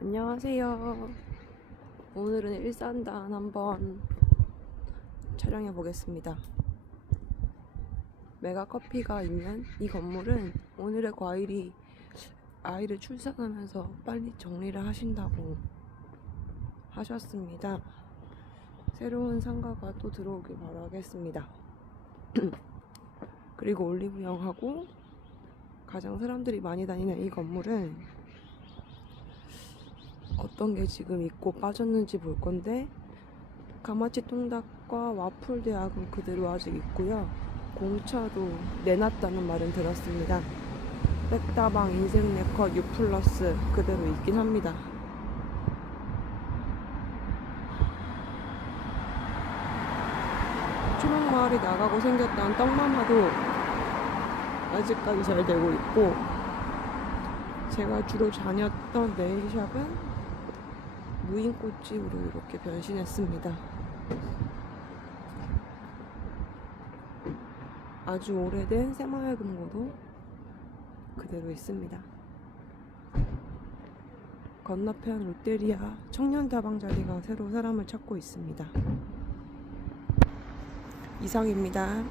안녕하세요. 오늘은 일산단 한번 촬영해 보겠습니다. 메가 커피가 있는 이 건물은 오늘의 과일이 아이를 출산하면서 빨리 정리를 하신다고 하셨습니다. 새로운 상가가 또 들어오길 바라겠습니다. 그리고 올리브영하고 가장 사람들이 많이 다니는 이 건물은 어떤 게 지금 있고 빠졌는지 볼 건데 가마치 통닭과 와플 대학은 그대로 아직 있고요. 공차도 내놨다는 말은 들었습니다. 백다방 인생 네컷 U 플러스 그대로 있긴 합니다. 초록마을이 나가고 생겼던 떡마마도 아직까지 잘 되고 있고 제가 주로 다녔던 네일샵은 무인 꽃집으로 이렇게 변신했습니다. 아주 오래된 새마을 금고도 그대로 있습니다. 건너편 롯데리아 청년 다방 자리가 새로 사람을 찾고 있습니다. 이상입니다.